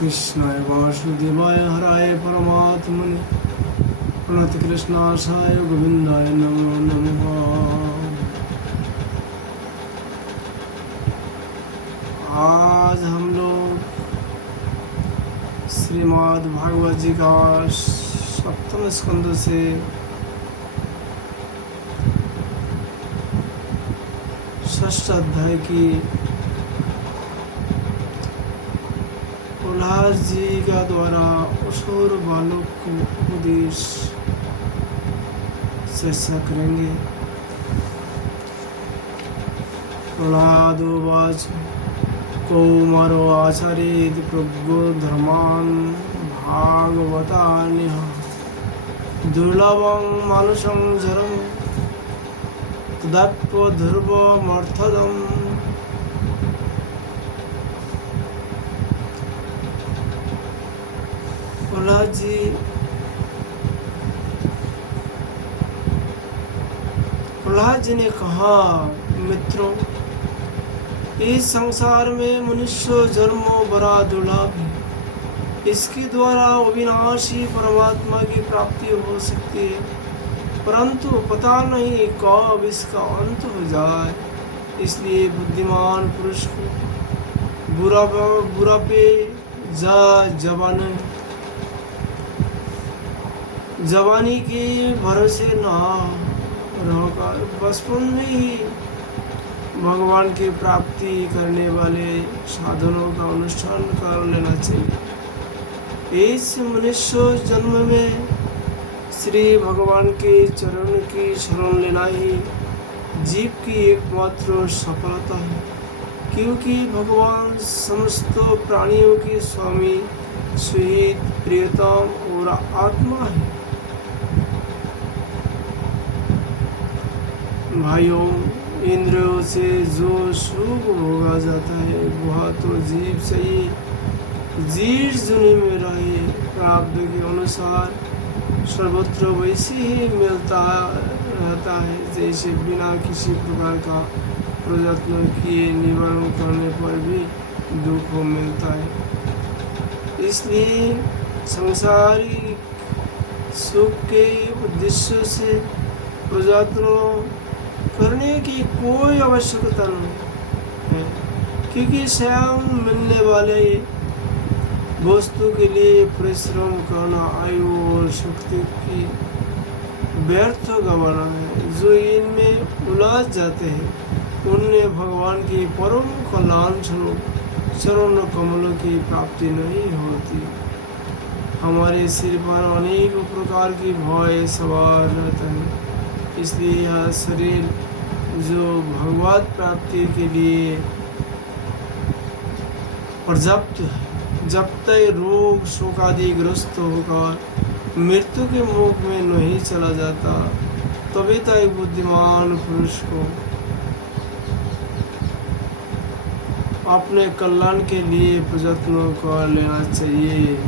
कृष्णाय वासुदेवाय हराय परमात्मने प्रणत कृष्णाशाय गोविंदाय नमो नमः। आज हम लोग श्रीमद् भागवत जी का सप्तम स्कंद से षष्ठ अध्याय की प्रहलाद जी का द्वारा असुर बालक को उपदेश चर्चा करेंगे। प्रहलादोवाच कौमारो आचरेत् प्रज्ञो धर्मान् भागवतान्यः दुर्लभं मानुषं जरं तदप्यध्रुवमर्थदम्। प्रहलाद जी ने कहा, मित्रों, इस संसार में मनुष्य जन्म बड़ा दुर्लभ है। इसके द्वारा अविनाशी परमात्मा की प्राप्ति हो सकती है, परंतु पता नहीं कब इसका अंत हो जाए। इसलिए बुद्धिमान पुरुष को बुरा पे जवानी के भरोसे ना रहकर बचपन में ही भगवान की प्राप्ति करने वाले साधनों का अनुष्ठान कर लेना चाहिए। इस मनुष्य जन्म में श्री भगवान के चरण की शरण लेना ही जीव की एकमात्र सफलता है, क्योंकि भगवान समस्त प्राणियों के स्वामी, सुहित, प्रियतम और आत्मा है। भाइयों, इंद्रियों से जो सुख भोगा जाता है वह तो जीव सही जीव जुनी में रहे प्राप्त के अनुसार सर्वत्र वैसे ही मिलता रहता है, जैसे बिना किसी प्रकार का प्रयत्न किए निवारण करने पर भी दुख मिलता है। इसलिए सांसारिक सुख के उद्देश्य से प्रयत्न करने की कोई आवश्यकता नहीं है, क्योंकि स्वयं मिलने वाले वस्तु के लिए परिश्रम करना आयु और शक्ति की व्यर्थ गवाना है। जो इनमें उलझ जाते हैं उनमें भगवान की परम कल्याण स्वरूप चरण कमलों की प्राप्ति नहीं होती। हमारे सिर पर अनेक प्रकार की भय सवार रहता है, इसलिए यह शरीर जो भगवत प्राप्ति के लिए पर्याप्त है, जब तक रोग शोक आदि ग्रस्त होकर मृत्यु के मुख में नहीं चला जाता, तभी तक बुद्धिमान पुरुष को अपने कल्याण के लिए प्रयत्न कर लेना चाहिए।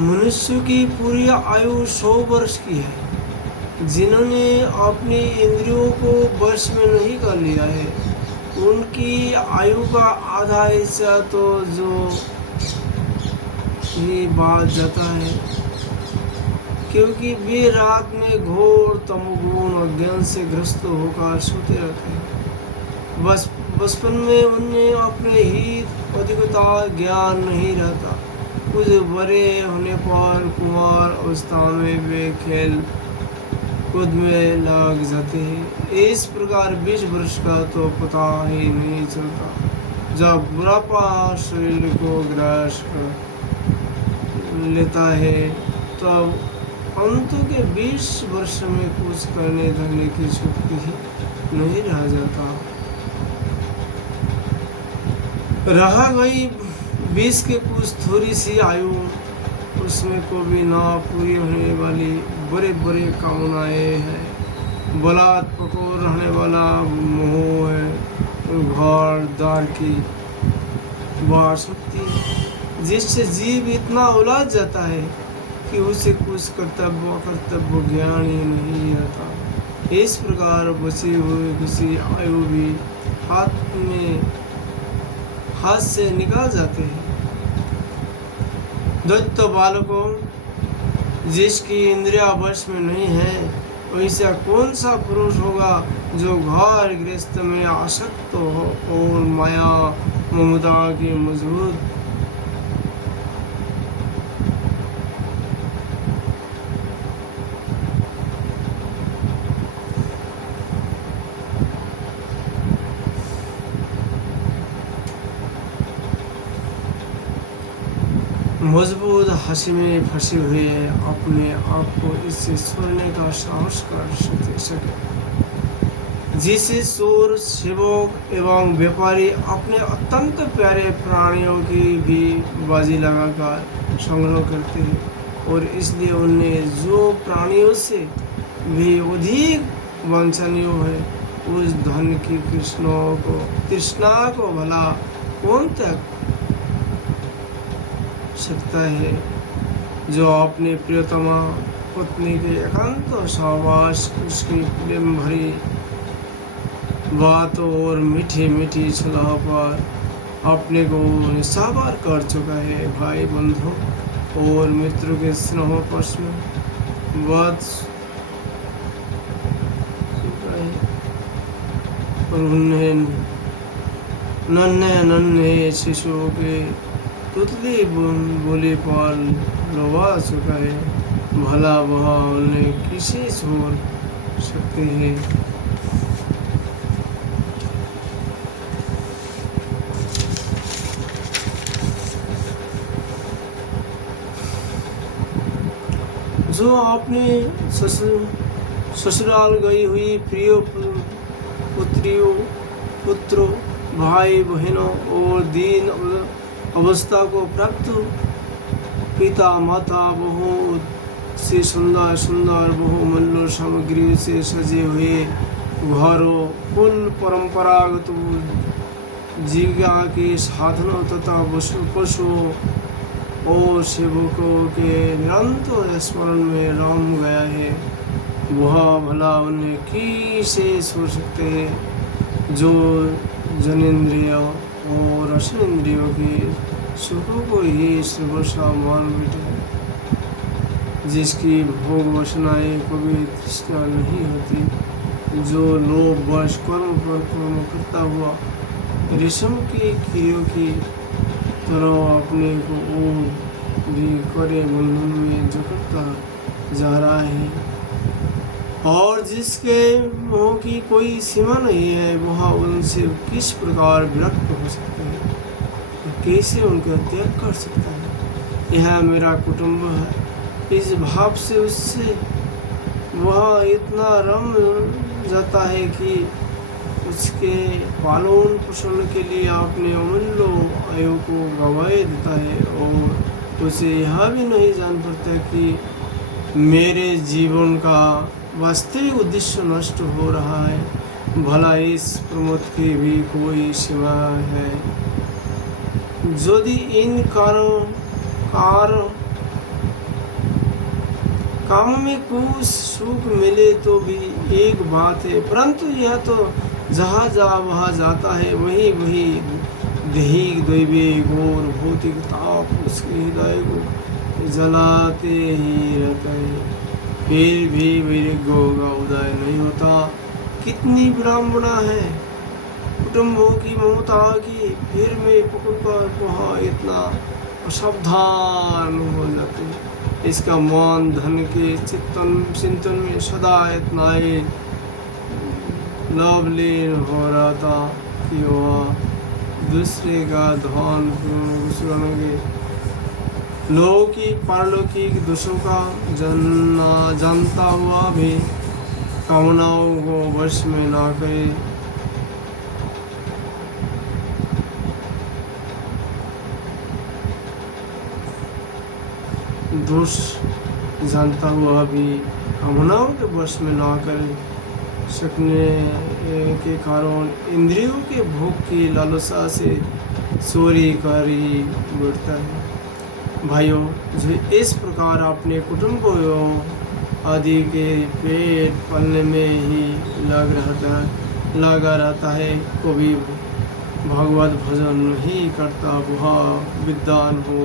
मनुष्य की पूरी आयु 100 वर्ष की है। जिन्होंने अपनी इंद्रियों को वश में नहीं कर लिया है, उनकी आयु का आधा हिस्सा तो जो ही बात जाता है, क्योंकि वे रात में घोर तमोगुण अज्ञान से ग्रस्त होकर सोते रहते हैं। बचपन में उन्हें अपने हित अधिकता ज्ञान नहीं रहता। कुछ बड़े होने पर कुमार अवस्था में वे खेल कूद में लग जाते हैं। इस प्रकार 20 वर्ष का तो पता ही नहीं चलता। जब बुढ़ापा शरीर को ग्रास कर लेता है, तब अंत के 20 वर्ष में कुछ करने धरने की शक्ति ही नहीं रह जाता। रह गई 20 के कुछ थोड़ी सी आयु, उसमें को भी ना पूरी होने वाली बड़े बड़े कामनाएं हैं। बलात् पकोर रहने वाला मोह है, घर द्वार की वह शक्ति, जिससे जीव इतना उलझ जाता है कि उसे कुछ कर्तव्य ज्ञान ही नहीं रहता। इस प्रकार बची हुई खुशी आयु भी हाथ से निकाल जाते हैं। दैत्य बालकों, जिसकी इंद्रिया वश में नहीं है, वैसा कौन सा पुरुष होगा जो घर गृहस्थ में आसक्त हो और माया ममता की मजबूत मजबूत हंसी में फंसे हुए अपने आप को इससे छोड़ने का साहस कर सके। जिसे चोर, सेवक एवं व्यापारी अपने अत्यंत प्यारे प्राणियों की भी बाजी लगाकर संग्रह करते हैं और इसलिए उन्हें जो प्राणियों से भी अधिक वांछनीय है, उस धन की तृष्णा को भला कौन त्याग सकता है। जो अपने प्रियतमा पत्नी के एकांत सहवास, उसकी प्रेम भरी बातों और मीठी मीठी सलाह पर अपने को निसाबार कर चुका है। भाई बंधु और मित्रों के स्नेह पक्ष में बात चुका है और उन्हें नन्हे शिशुओं के तुतली बोली पर लवा चुका है। भला वह उन्हें किसे छोड़ सकते हैं। जो अपने ससुराल गई हुई प्रिय पुत्रों, भाई बहनों और दीन अवस्था को प्राप्त पिता माता बहु से सुंदर सुंदर बहुमूल्य सामग्री से सजे हुए घरों, कुल परंपरागत जीविका के साधनों तथा पशुओं और सेवकों के निरंतर स्मरण में राम गया है। वह भला उन्हें कैसे छोड़ सकते हैं जो जनेन्द्रिय और रसनेन्द्रियों के सुखों को ही सर्वस्व मान बैठे, जिसकी भोग वासनाएं कभी तृष्णा नहीं होती, जो लोभ वश कर्म पर कर्म करता हुआ रेशम के कीड़ों की तरह अपने को भी करे बंधन में जकड़ता जा रहा है और जिसके मोह की कोई सीमा नहीं है, वह उनसे किस प्रकार विरक्त हो सकता है, कैसे उनका त्याग कर सकता है। यह मेरा कुटुंब है, इस भाव से उससे वह इतना रम जाता है कि उसके पालन पोषण के लिए अपने अमूल्य आयु को गंवाए देता है और उसे यह भी नहीं जान पड़ता कि मेरे जीवन का वास्तविक उद्देश्य नष्ट हो रहा है। भला इस प्रमोद की भी कोई सीमा है। यदि इन काम में कुछ सुख मिले तो भी एक बात है, परंतु यह तो जहाँ जहाँ वहाँ जाता है वही दैहिक दैविक और भौतिक ताप उसके हृदय को जलाते ही रहता है, फिर भी वैराग्य का उदय नहीं होता। कितनी विडंबना है कुटुंबों की ममता की, फिर में पकड़कर वहाँ इतना असावधान हो जाते हैं। इसका मन धन के चिंतन में सदा इतना ही लवलीन हो रहा था कि वह दूसरे का धन के लौकिक पारलौकिक दोषों का जानता हुआ भी कामनाओं को वश में ना करे। दोष जानता हुआ भी कामनाओं के वश में ना कर सकने के कारण इंद्रियों के भोग की लालसा से चोरी कर ही बैठता है। भाइयों, जो इस प्रकार अपने कुटुंब आदि के पेट पलने में ही लगा रहता है। कभी भगवत भजन नहीं करता, वह विद्वान हो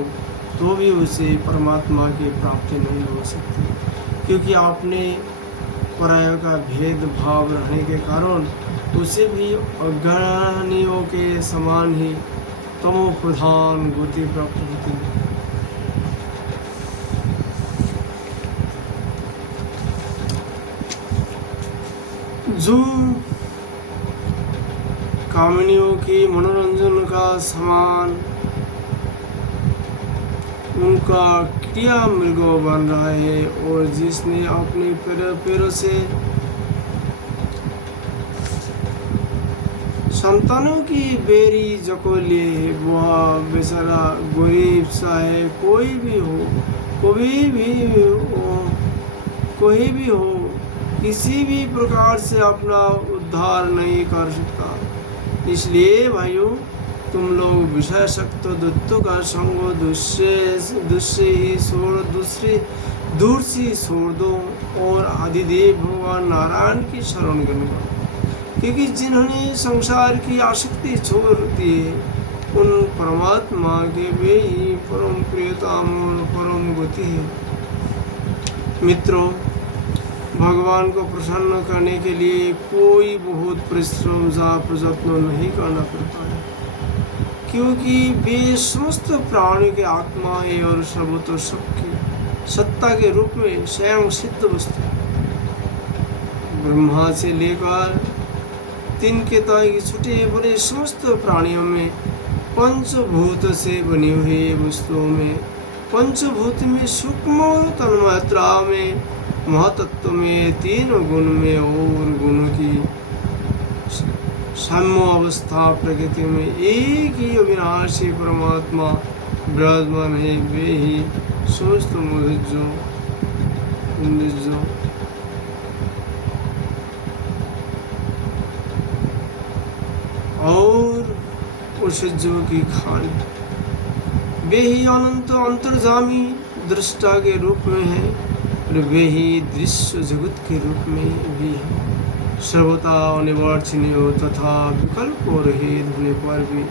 तो भी उसे परमात्मा की प्राप्ति नहीं हो सकती, क्योंकि आपने परायों का भेदभाव रहने के कारण उसे भी अज्ञानियों के समान ही तमो प्रधान गति प्राप्त होती है। जो कामनियों की मनोरंजन का समान उनका क्रिया मृग बन रहा है, और जिसने अपने पैरों से संतानों की बेरी जको लिए है, वह बेचारा गरीब सा है। कोई भी हो किसी भी प्रकार से अपना उद्धार नहीं कर सकता। इसलिए भाइयों, तुम लोग विषयासक्त दुत्तों का संग दूर से छोड़ दो और आदिदेव भगवान नारायण की शरण ग्रहण करो, क्योंकि जिन्होंने संसार की आसक्ति छोड़ दी है, उन परमात्मा के वे ही परम प्रियतम और परम गति है। मित्रों, भगवान को प्रसन्न करने के लिए कोई बहुत परिश्रम या प्रयत्न नहीं करना पड़ता है, क्योंकि वे समस्त प्राणियों के आत्मा है और सर्वतो सबकी सत्ता के रूप में स्वयं सिद्ध वस्तु है। ब्रह्मा से लेकर तिनके तक छोटे बड़े समस्त प्राणियों में पंचभूत से बनी हुई वस्तुओं में, पंचभूत में सूक्ष्म तन्मात्रा में, महतत्व में, तीन गुण में और गुणों की साम्य अवस्था प्रकृति में एक ही अविनाशी परमात्मा विराजमान है। वे ही समस्त मुझो और उस जो की खान, वे ही अनंत अंतर्जामी दृष्टा के रूप में है, और वे ही दृश्य जगत के रूप में भी है। सर्वथा अनिवार्चनीय तथा विकल्प और रहित होने पर भी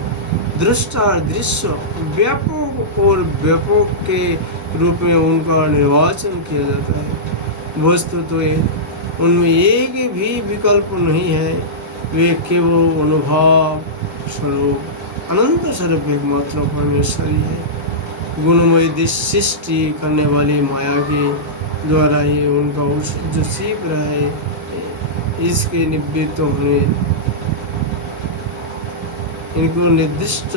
दृष्टा दृश्य व्यापक और व्यापक के रूप में उनका निर्वाचन किया जाता है। वस्तु तो उनमें एक भी विकल्प नहीं है, वे केवल अनुभव स्वरूप अनंत स्वरूप एकमात्र परमेश्वर ही है। गुणमय सृष्टि करने वाली माया के द्वारा ही उनका जो सीप रहा है, इसके निवृत्त होने, इनको निर्दिष्ट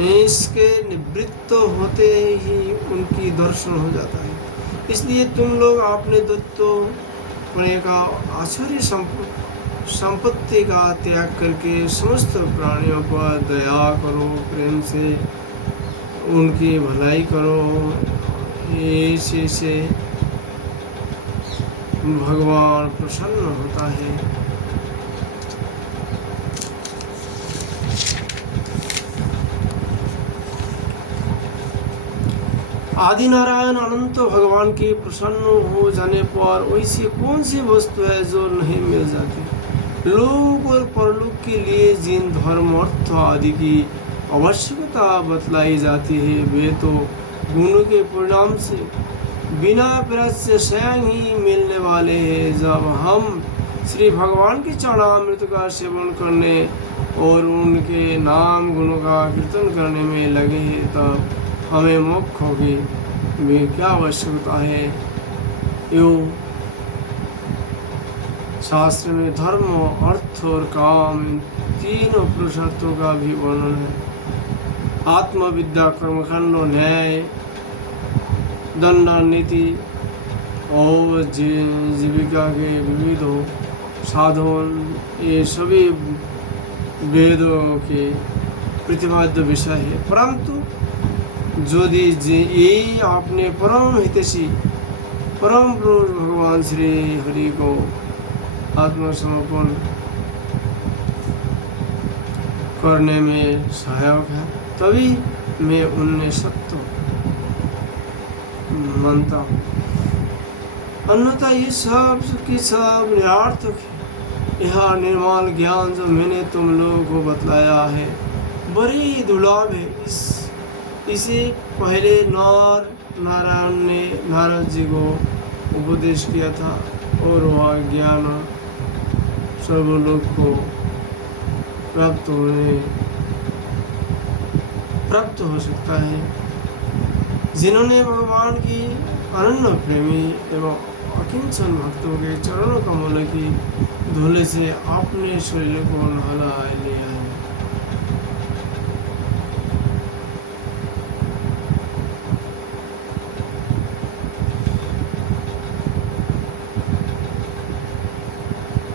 इसके निवृत्त होते ही उनकी दर्शन हो जाता है। इसलिए तुम लोग अपने दत्तों का आश्चर्य संपत्ति का त्याग करके समस्त प्राणियों पर दया करो, प्रेम से उनकी भलाई करो। ऐसे भगवान प्रसन्न होता है। आदि नारायण अनंत भगवान के प्रसन्न हो जाने पर वैसी कौन सी वस्तु है जो नहीं मिल जाती। लोक और परलोक के लिए जिन धर्म अर्थ आदि की आवश्यकता बतलाई जाती है, वे तो गुणों के परिणाम से बिना प्रयत्न से स्वयं ही मिलने वाले हैं। जब हम श्री भगवान के चरणामृत का सेवन करने और उनके नाम गुणों का कीर्तन करने में लगे हैं, तब हमें मोक्ष होगी वे क्या आवश्यकता है। यूँ शास्त्र में धर्म, अर्थ और काम तीनों पुरुषार्थों का भी वर्णन है। आत्मविद्या, कर्मकांड, न्याय, दंड नीति और जीविका के विविध साधन, ये सभी वेदों के प्रतिपाद्य विषय है। परंतु यदि यही आपने परम हितैषी परम पुरुष भगवान श्री हरि को आत्मसमर्पण करने में सहायक है, तभी मैं उनमें सत्य मानता हूँ, अन्यथा ये सब की सब निरर्थक है। यह निर्मल ज्ञान जो मैंने तुम लोगों को बतलाया है बड़ी दुर्लभ है। इसे पहले नारायण ने नारद जी को उपदेश किया था और वह ज्ञान सर्वलोक को प्राप्त हो सकता है। जिन्होंने भगवान की अनन्य प्रेमी एवं अकिंचन भक्तों के चरणों कमल की धूल से अपने शरीर को नहला लिया है।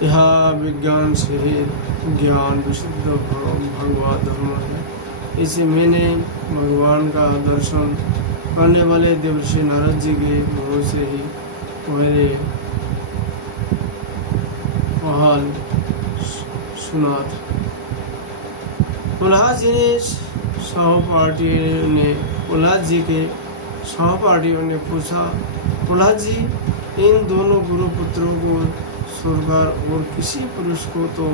यह विज्ञान से ज्ञान विशुद्ध भगवत धर्म है। इसे मैंने भगवान का दर्शन करने वाले देवर्षि नारद जी के मुँह से ही पहले पहल सुना था। प्रहलाद जी के सहपाठियों ने पूछा, प्रहलाद जी, इन दोनों गुरुपुत्रों को स्वर्गार और किसी पुरुष को तो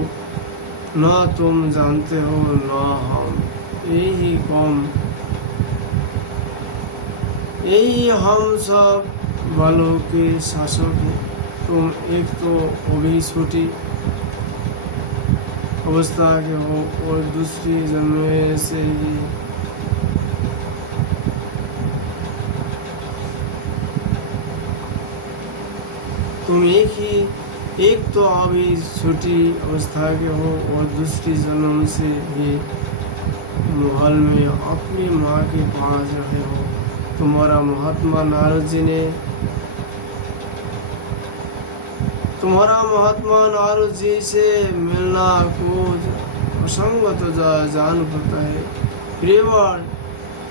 न तुम जानते हो न हम, यही हम सब बालों के शासक हैं। तुम एक तो अभी छोटी अवस्था के हो और दूसरी जन्म से ही तुम एक तो अभी छोटी अवस्था के हो और दूसरी जन्म से ही महल में अपनी माँ के पास रहे हो। तुम्हारा महात्मा नारद जी से मिलना कुछ असंगत जान पड़ता है। प्रियवान,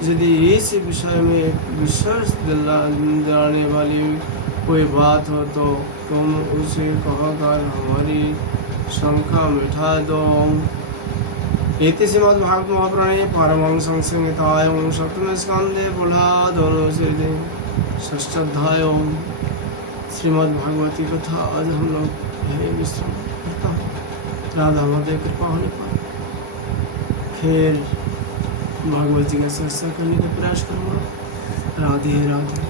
यदि इस विषय में विश्वास दिलाने वाली कोई बात हो तो तुम उसे कहकर हमारी शंका मिटा दो। इति श्रीमद्भागवत महापुराणे पारमहंस संहितायां सप्तमे स्कंदे प्रहलादोनुसीदे षष्ठाध्याय श्रीमद्भागवती कथा आज हम लोग यही विश्राम करता हूँ। राधा माता कृपा होने पर फिर भागवत जी का चर्चा करने का प्रयास करूँगा। राधे राधे।